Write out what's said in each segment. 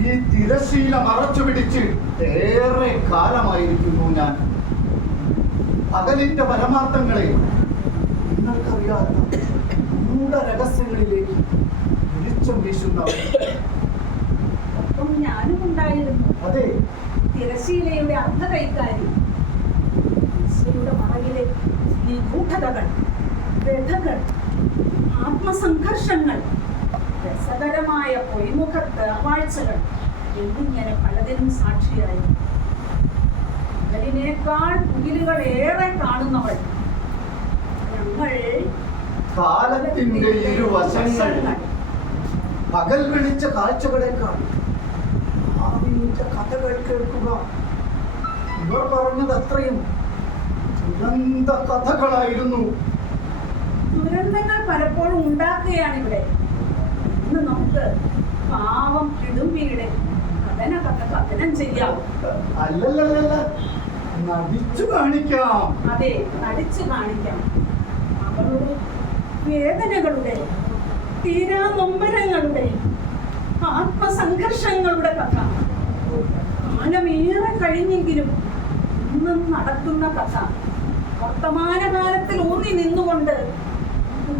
ഈ തിരശീല മറച്ചു പിടിച്ച് ഏറെ കാലമായിരിക്കുന്നു ഞാൻ. പകലിന്റെ പരമാർത്ഥങ്ങളെ നിങ്ങൾക്കറിയാത്ത രഹസ്യങ്ങളിലേക്ക് വെളിച്ചം വീശുന്ന ഞാനും ഉണ്ടായിരുന്നു. അതെ, തിരശീലയുടെ അർദ്ധകൈക്കാരി. മറയിലെ നിഗൂഢതകൾ, വ്യഥകൾ, ആത്മസംഘർഷങ്ങൾ, രസകരമായ പൊയ്മുഖ തേർവാഴ്ചകൾ എന്നിങ്ങനെ പലതിനും സാക്ഷിയായി. അതിനേക്കാൾ മുകിലുകൾ ഏറെ കാണുന്നവൾ ഞങ്ങൾ. കാലത്തിന്റെ ഇരുവശങ്ങൾ പകൽ വിളിച്ച കാഴ്ചകളെക്കാൾ കഥകൾ കേൾക്കുക. ഇവർ പറഞ്ഞത് അത്രയും ദുരന്ത കഥകളായിരുന്നു. ദുരന്തങ്ങൾ പലപ്പോഴും ഉണ്ടാക്കുകയാണ് ഇവിടെ. ഇന്ന് നമുക്ക് പാവം കിടുമ്പിയുടെ കഥനം ചെയ്യാം. അല്ലല്ല, നടിച്ചു കാണിക്കാം. അതെ, നടിച്ചു കാണിക്കാം. അവളുടെ വേദനകളുടെ, തീരാനൊമ്പരങ്ങളുടെ, ആത്മസംഘർഷങ്ങളുടെ കഥ. കാലമേറെ കഴിഞ്ഞെങ്കിലും ഇന്നും നടക്കുന്ന കഥ. വർത്തമാനകാലത്തിൽ ഊന്നി നിന്നുകൊണ്ട്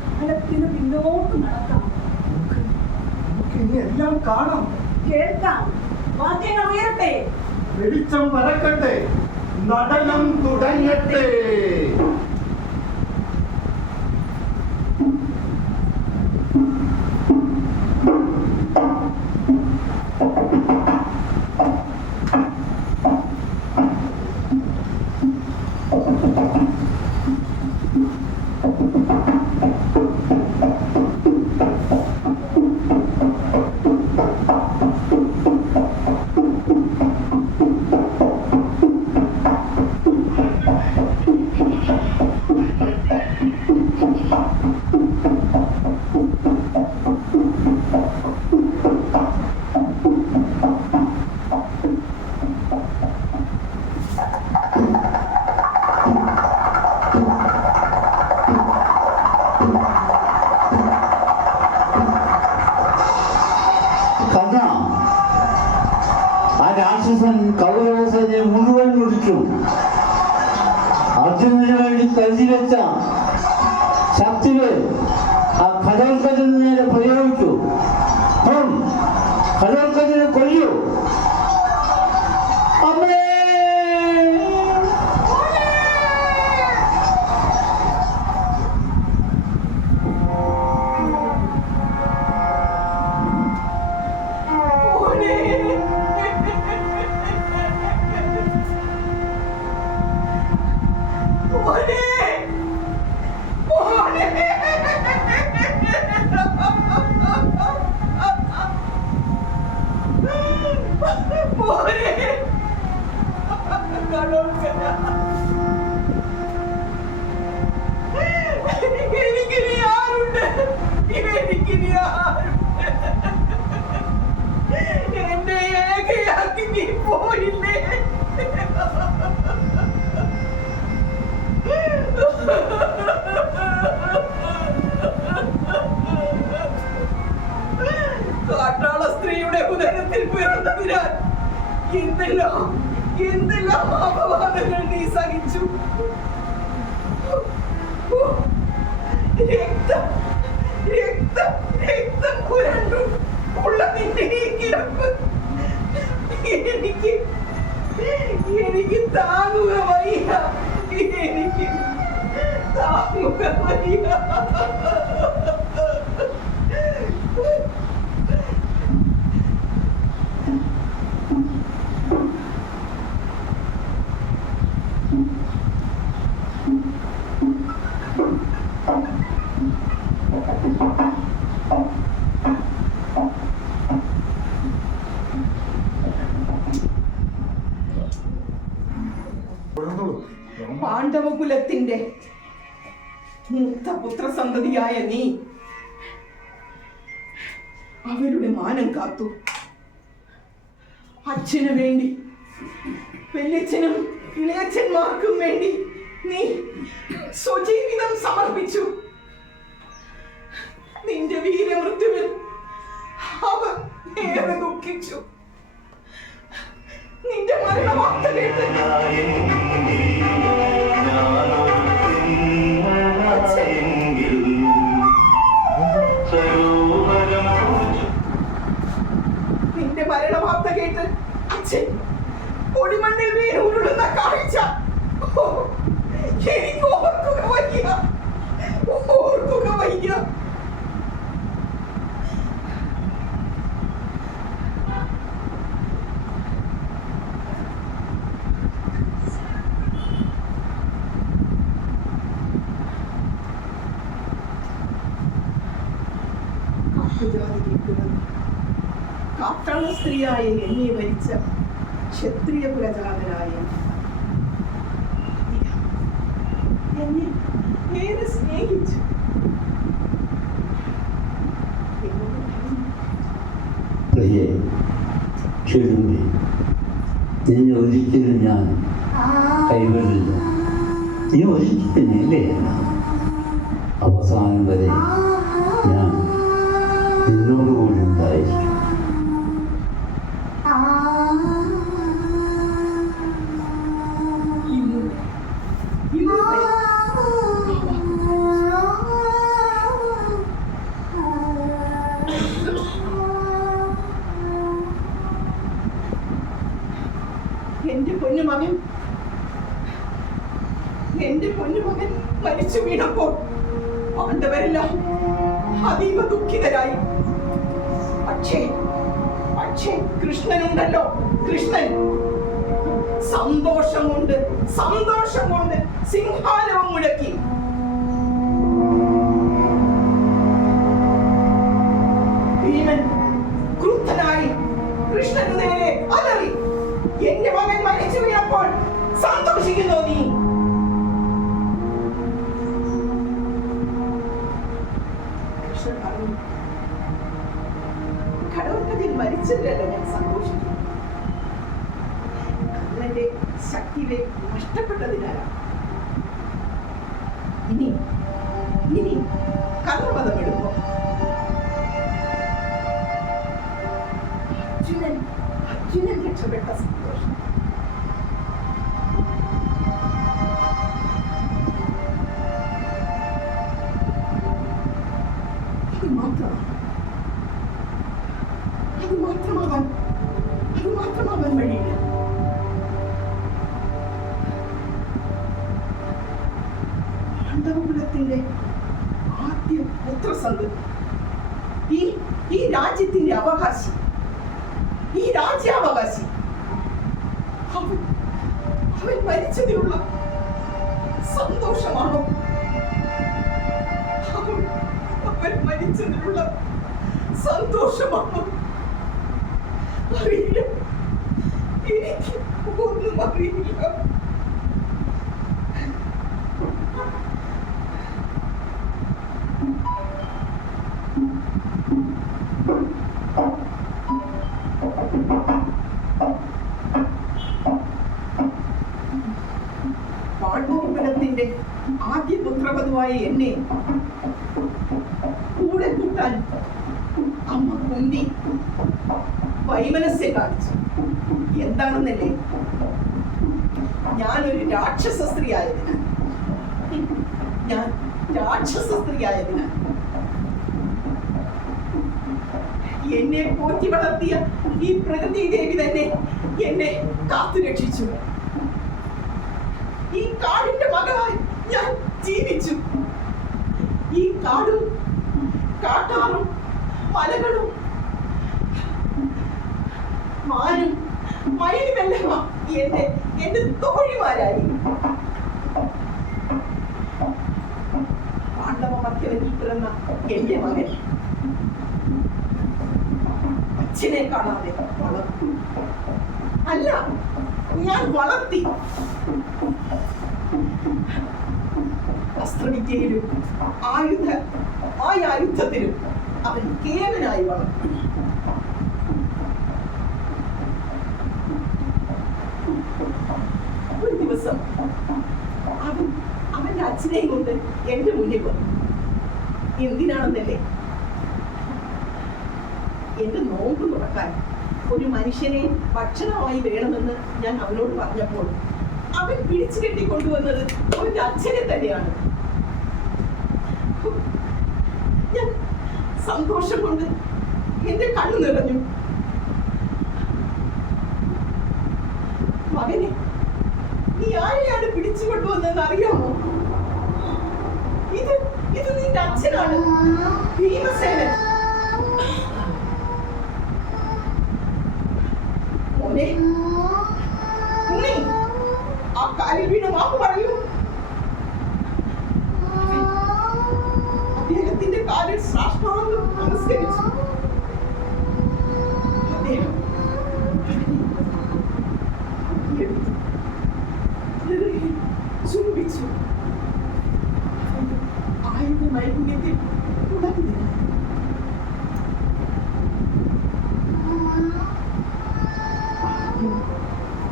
കാലത്തിന് പിന്നോട്ട് നടക്കാം. എല്ലാം കാണാം, കേൾക്കാം. വാദ്യങ്ങൾ ഉയരട്ടെ, വെളിച്ചം പരക്കട്ടെ, നടനം തുടങ്ങട്ടെ. രാക്ഷസൻ കൗരവസേനയെ മുഴുവൻ മുടിച്ചു. അർജുനന് വേണ്ടി കരുതി വെച്ച ശക്തികൾ ആ ഘടോൽക്കജന് നേരെ പ്രയോഗിച്ചു. ഘടോൽക്കജനെ കൊല്ലു. അമ്മേ, എന്നെ ഏകയാക്കി നീ പോയില്ലേ? കാട്ടാള സ്ത്രീയുടെ ഉദരത്തിൽ പിറന്നതിനാൽ എന്തെല്ലാം അപവാദങ്ങൾ നീ സഹിച്ചു. രക്തം പുരണ്ടു ഉള്ള നിന്റെ ഈ കിടപ്പ് എനിക്ക് താങ്ങുക വയ്യ. എനിക്ക് താങ്ങുക വയ്യ. പാണ്ഡവകുലത്തിന്റെ മൂത്തപുത്രസന്തതിയായ നീ അവരുടെ മാനം കാത്തു. അച്ഛനു വേണ്ടി, വല്യച്ഛനും ഇളയച്ഛന്മാർക്കും വേണ്ടി നീ സ്വജീവിതം സമർപ്പിച്ചു. നിന്റെ വീരമൃത്യുവിൽ അവർ ഏറെ ദുഃഖിച്ചു. നിന്റെ മരണവാർത്ത കേട്ട് നിന്റെ മരണവാർത്ത കേട്ട് അച്ഛൻ പൊടിമണ്ണിൽ വീണ് ഉരുളുന്ന കാഴ്ച എനിക്ക് ഓർക്കുക വയ്യ. കാട്ടാള സ്ത്രീയായ എന്നെ ഭരിച്ച ക്ഷത്രിയ പ്രജാതനായ എന്നെ ഏറെ സ്നേഹിച്ചു. പ്രിയേ, ചുരുങ്ങി നിന്നെ ഒരിക്കലും ഞാൻ കൈവിടില്ല. നീ ഒരിക്കലും ഇല്ലേയല്ല. അവസാനം വരെ ഞാൻ നിന്നോടുകൂടി ഉണ്ടായിരിക്കും. എന്റെ പൊന്നുമകൻ മരിച്ചു വീണപ്പോൾ പാണ്ഡവരെല്ലാം അതീവ ദുഃഖിതരായി. പക്ഷേ കൃഷ്ണനുണ്ടല്ലോ, കൃഷ്ണൻ സന്തോഷം കൊണ്ട് സിംഹാരവം മുഴക്കി. ഭീമൻ ക്രുദ്ധനായി കൃഷ്ണന് നേരെ അലറി, എന്റെ മകൻ മരിച്ചു വീണപ്പോൾ സന്തോഷിക്കുന്നോ നീ? കൃഷ്ണൻ പറഞ്ഞു, ഘടോത്കചൻ മരിച്ചതിലല്ല ഞാൻ സന്തോഷിക്കുന്നു, കർണന്റെ ശക്തിയെ നഷ്ടപ്പെട്ടതിനാലാണ്. ഇനി കർണപദം എടുക്കും. അർജുനൻ രക്ഷപ്പെട്ട സന്തോഷം. അത് മാത്രമാവാൻ വഴിയില്ല. പാണ്ഡവകുലത്തിന്റെ ആദ്യ പുത്രസന്തതി, ഈ രാജ്യത്തിന്റെ അവകാശി, ഈ രാജ്യാവകാശി, അവൻ മരിച്ചതിലുള്ള സന്തോഷമാണോ? അവൻ മരിച്ചതിലുള്ള സന്തോഷമാണോ? അറിയില്ല, എനിക്ക് ഒന്നും അറിയില്ല. പാണ്ഡവകുലത്തിന്റെ ആദ്യ പുത്രവധുവായ എന്നെ കൂടെ കൂട്ടാൻ അമ്മ കുന്തി വൈമനസ്യെ കാണിച്ചു. എന്താണെന്നല്ലേ, ഞാനൊരു രാക്ഷസ സ്ത്രീ ആയതിനാൽ എന്നെ പോറ്റി വളർത്തിയ ഈ പ്രകൃതി ദേവി തന്നെ എന്നെ കാത്തുരക്ഷിച്ചു. ഈ കാടിന്റെ മകളായി ഞാൻ ജീവിച്ചു. ഈ കാടും കാട്ടാറും മലകളും മാനും മയിലുമെല്ലാം എന്റെ തോഴിമാരായി. പാണ്ഡവ മധ്യവനിൽ പിറന്ന എന്റെ മകൻ അച്ഛനെ കാണാതെ വളർത്തി. അല്ല, ഞാൻ വളർത്തി. അസ്ത്രവിദ്യയിലും ആയുധത്തിലും അവൻ കേവനായി വളർത്തി. ഒരു ദിവസം അവന്റെ അച്ഛനെയും കൊണ്ട് എന്റെ മുന്നിൽ വന്നു. എന്തിനാണെന്നല്ലേ, എന്റെ നോമ്പ് തുറക്കാൻ ഒരു മനുഷ്യനെ ഭക്ഷണമായി വേണമെന്ന് ഞാൻ അവനോട് പറഞ്ഞപ്പോൾ അവൻ പിടിച്ചു കെട്ടിക്കൊണ്ടുവന്നത് അവന്റെ അച്ഛനെ തന്നെയാണ്. ഞാൻ സന്തോഷം കൊണ്ട് എന്റെ കണ്ണു നിറഞ്ഞു. മകനെ, നീ ആരെയാണ് പിടിച്ചു കൊണ്ടുവന്നതെന്ന് അറിയാമോ? ഇത് നിന്റെ അച്ഛനാണ്, ഭീമസേനൻ. മോനെ, ഉണ്ണി, ആ കാലിൽ വീണ് മാപ്പ് പറയൂ. അദ്ദേഹത്തിന്റെ കാലിൽ സാഷ്ടാംഗം നമസ്കരിച്ചു. അദ്ദേഹം ചുംബിച്ചു. ആയുധ നൈപുണ്യത്തിൽ ഉണർന്നില്ല.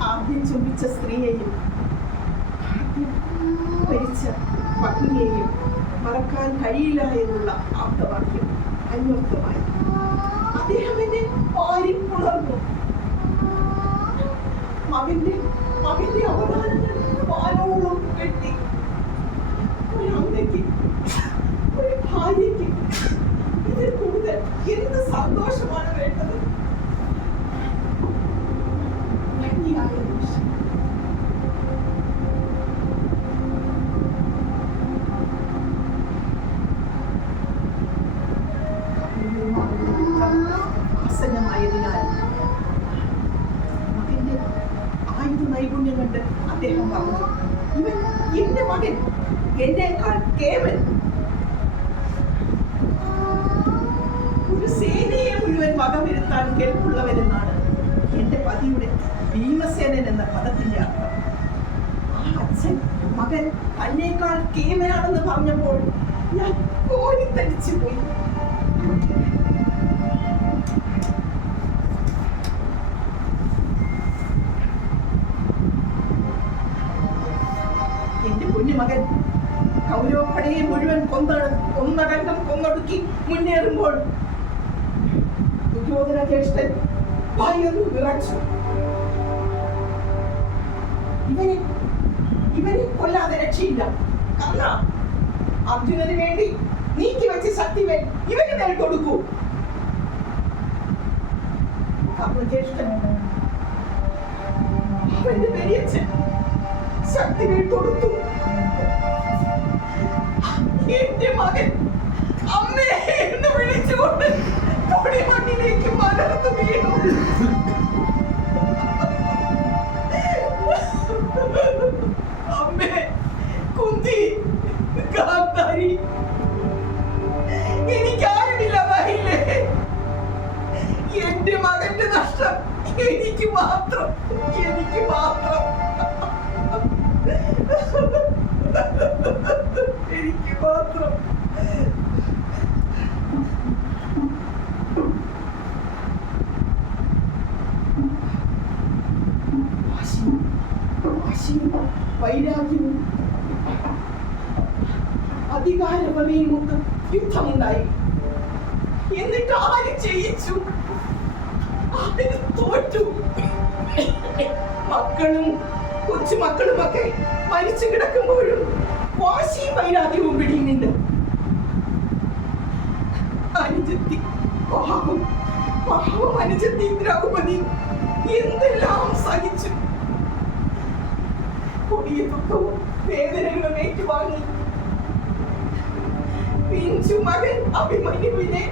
ആദ്യം ചുംബിച്ച സ്ത്രീയെയും മരിച്ച പത്നിയെയും മറക്കാൻ കഴിയില്ല എന്നുള്ള ആപ്തവാക്യം അന്വർത്ഥമായി. അദ്ദേഹം എന്നെ പാരിപ്പുണർന്നു. മകന്റെ അവദാനങ്ങൾ പാലോളം കെട്ടി. ഒരു അമ്മയ്ക്ക്, ഒരു ഭാര്യയ്ക്ക് ഇതിൽ കൂടുതൽ എന്ത് സന്തോഷമാണ് വേണ്ടത്? ഭംഗിയായ നിമിഷം. ആസന്നമായതിനാൽ മകന്റെ ആയുധ നൈപുണ്യം കണ്ട് അദ്ദേഹം പറഞ്ഞു, ഇവൻ എന്റെ മകൻ, എന്നേക്കാൾ കേവൽ. ഒരു സേനയെ മുഴുവൻ വകവരുത്താൻ കേൾപ്പുള്ളവരെന്നാണ് എന്റെ പതിയുടെ ഭീമസേനൻ എന്ന പദത്തിന്റെ അർത്ഥം. ആ അച്ഛൻ മകൻ തന്നേക്കാൾ കേവലാണെന്ന് പറഞ്ഞപ്പോൾ ഞാൻ കോരിത്തടിച്ചു പോയി. എന്റെ കുഞ്ഞുമകൻ കൗരവപ്പടയെ മുഴുവൻ കൊന്നടങ്കം കൊന്നൊടുക്കി മുന്നേറുമ്പോൾ ദുര്യോധന ജ്യേഷ്ഠൻ ഭയന്നു വിറച്ചു. ഇവനെ കൊല്ലാതെ രക്ഷയില്ല. കർണ, അർജുനന് വേണ്ടി നീക്കി വെച്ച ശക്തിവേൽ ഇവന് മേൽ കൊടുക്കൂ. കർണജ്യേഷ്ഠൻ അവന്റെ പെരിയച്ഛൻ ശക്തിവേൽ കൊടുത്തു. എന്റെ മകൻ അമ്മേ എന്ന് വിളിച്ചുകൊണ്ട് മണ്ണിലേക്ക് മലർന്നു വീണു. അമ്മേ, കുന്തി, ഗാന്ധാരി, എനിക്കാരുമില്ലാതായില്ലേ? എന്റെ മകന്റെ നഷ്ടം എനിക്ക് മാത്രം. വൈരാഗ്യവും അധികാരപതിയും ഒക്കെ യുദ്ധമുണ്ടായി. എന്നിട്ട് ആര് ജയിച്ചു? അതിന് തോറ്റു. മക്കളും കൊച്ചുമക്കളുമൊക്കെ മരിച്ചു കിടക്കുമ്പോഴും വാശിയും വൈരാഗ്യവും പിടിയുന്നില്ല. അനുജത്തി പാവം അനുജത്തി ദ്രൗപദി എന്തെല്ലാം സഹിച്ചു. കൊടിയ ദുഃഖവും വേദനകളും ഏറ്റുവാങ്ങി. പിഞ്ചു മകൻ അഭിമന്യുവിനെ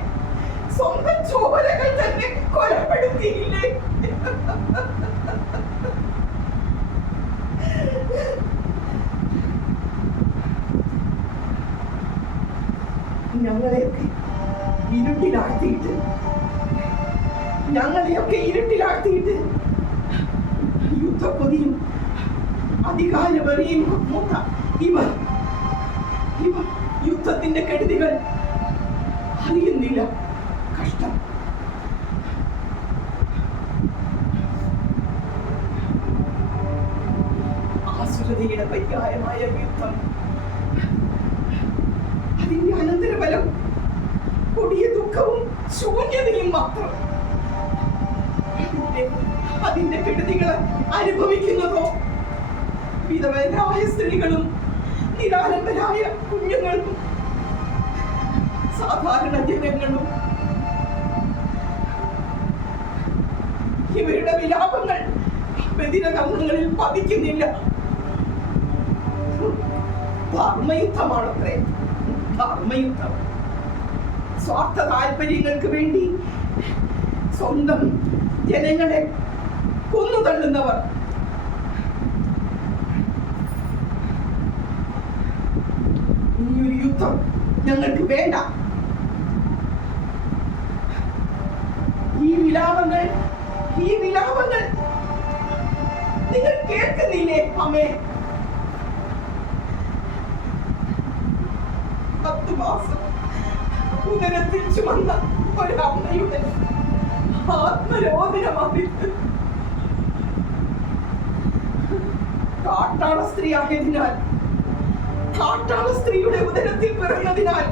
സ്വന്തം ചോരകൾ തന്നെ കൊലപ്പെടുത്തിയില്ലേ? ഞങ്ങളെയൊക്കെ ഇരുട്ടിലാഴ്ത്തിയിട്ട് യുദ്ധക്കൊതിയും അധികാരവരെയും മൂത്ത ഇവർ യുദ്ധത്തിന്റെ കെടുതികൾ അറിയുന്നില്ല. കഷ്ടം. ആസുരതയുടെ പര്യായമായ യുദ്ധം, അതിന്റെ അനന്തരഫലം കൊടിയ ദുഃഖവും ശൂന്യതയും മാത്രം. അതിന്റെ കെടുതികൾ അനുഭവിക്കുന്നതോ വിധവരായ സ്ത്രീകളും നിരാലംബരായ കുഞ്ഞുങ്ങളും സാധാരണ ജനങ്ങളും. ഇവരുടെ വിലാപങ്ങൾ ബദിരകങ്ങളിൽ പതിക്കുന്നില്ല. ധർമ്മയുദ്ധമാണത്രേ, ധർമ്മയുദ്ധം. സ്വാർത്ഥ താല്പര്യങ്ങൾക്ക് വേണ്ടി സ്വന്തം ജനങ്ങളെ കൊന്നു തള്ളുന്നവർ. ഇനിയൊരു യുദ്ധം ഞങ്ങൾക്ക് വേണ്ട. ഈ വിലാപങ്ങൾ നിങ്ങൾ കേൾക്കുന്നില്ലേ അമ്മേ? 10 മാസം ഉദരത്തിൽ ചുമന്ന ഒരമ്മയുടെ ആത്മരോധനമായിട്ട് കാട്ടാള സ്ത്രീ ആയതിനാൽ, കാട്ടാള സ്ത്രീയുടെ ഉദരത്തിൽ പിറന്നതിനാൽ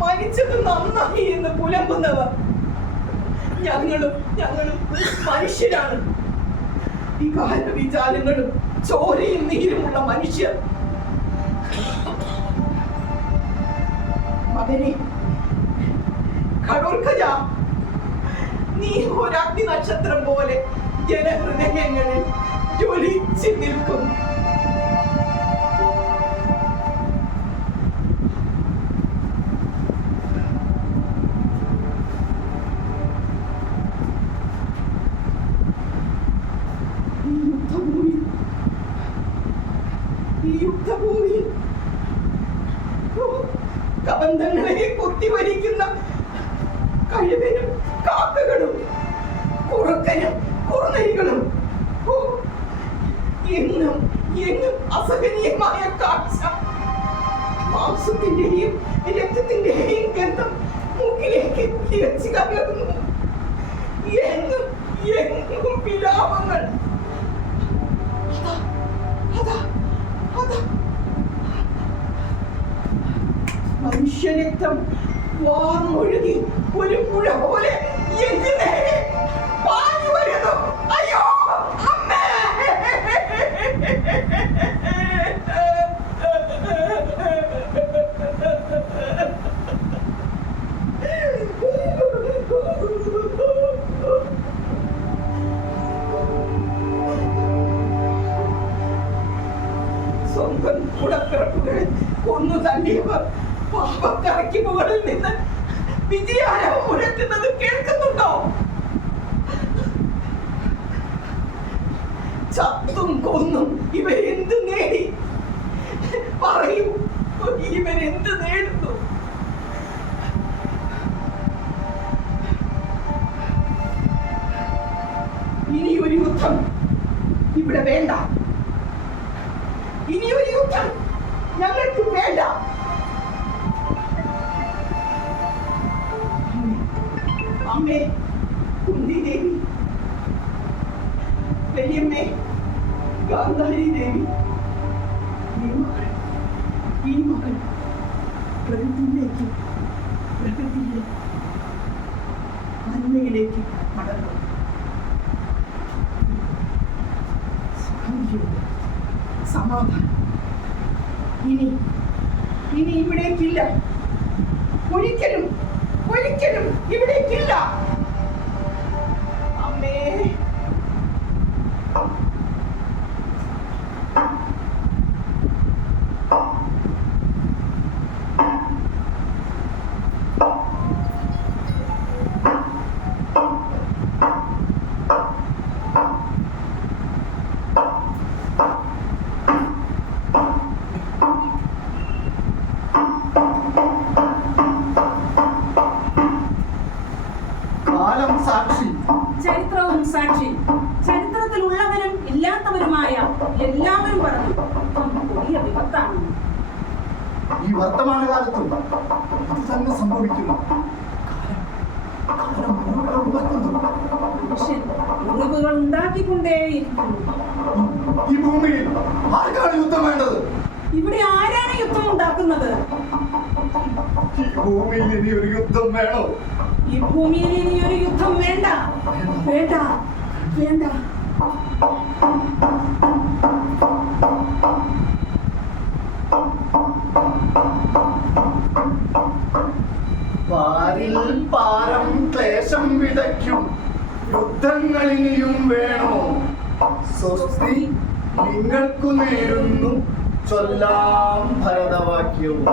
മരിച്ചത് നന്നായി എന്ന് പുലമ്പുന്നവർ ഞങ്ങളും മനുഷ്യരാണ്. വികാര വിചാരങ്ങളും ചോരയും നീരുമുള്ള മനുഷ്യർ. മകനെ ഖഡോർഖജ, നീ ഒരു അഗ്നി നക്ഷത്രം പോലെ ജനഹൃദയങ്ങളിൽ ജ്വലിച്ചു നിൽക്കും. ഈ യുദ്ധഭൂമിയിൽ കബന്ധങ്ങളെ കൊത്തിവലിക്കുന്ന കഴിവനും കാക്കകളും കുറുക്കനും കുറുനരികളും എന്നും അസഹനീയമായ കാഴ്ച. മാംസത്തിന്റെയും രക്തത്തിന്റെയും ഗന്ധം മൂക്കിലേക്ക് ഇരച്ചു കയറുന്നു. എന്നും വിലാപങ്ങൾ. മനുഷ്യരക്തം വാർന്നൊഴുകി ഒരു പുഴ പോലെ എന്റെ നേരെ പാഞ്ഞു വരുന്നു. അയ്യോ അമ്മേ! സ്വന്തം കൂടപ്പിറപ്പുകളെ കൊന്നു തള്ളിയവർ പാപക്കറയ്ക്ക് മുകളിൽ നിന്ന് വിജയാരവം മുഴക്കുന്നത് കേൾക്കുന്നുണ്ടോ? ചത്തും കൊന്നും ഇവരെന്ത് നേടി? പറയൂ, ഇവരെന്ത് നേടുന്നു? ഇനിയൊരു യുദ്ധം ഇവിടെ വേണ്ട. ഇനിയൊരു യുദ്ധം ഞങ്ങൾക്ക് വേണ്ട. അമ്മേ കുന്തി ദേവി, വലിയമ്മേ ഗാന്ധാരി ദേവി, ഈ മകൾ പ്രകൃതിയിലേക്ക് നന്മയിലേക്ക് നടന്നു. സമാധാനം ഇനി ഇവിടേക്കില്ല. ഒരിക്കലും ഇവിടേക്കില്ല. അമ്മേ, ചരിത്രവും സാക്ഷി. ചരിത്രത്തിലുള്ളവരും ഇല്ലാത്തവരുമായ എല്ലാവരും പറഞ്ഞു വലിയ വിപത്താണ്. ഈ വർത്തമാനകാലത്തും അത് തന്നെ സംഭവിക്കുന്നു. മനുഷ്യൻ മുറിവുകൾ ഉണ്ടാക്കിക്കൊണ്ടേയിരിക്കുന്നു. ഈ ഭൂമിയിൽ ആർക്കാണ് യുദ്ധം വേണ്ടത്? ഇവിടെ ആരാണ് യുദ്ധം ഉണ്ടാക്കുന്നത്? ഈ ഭൂമിയിൽ ഇനി ഒരു യുദ്ധം വേണോ? ഈ ഭൂമിയിൽ ഇനി ഒരു യുദ്ധം വേണ്ട. വേണ്ട. വേണ്ട. പാരിൽ പാരം ക്ലേശം വിതയ്ക്കും യുദ്ധങ്ങളിനിയും വേണോ? സ്വസ്തി നിങ്ങൾക്കു നേരുന്നു ചൊല്ലാം ഭരതവാക്യവും.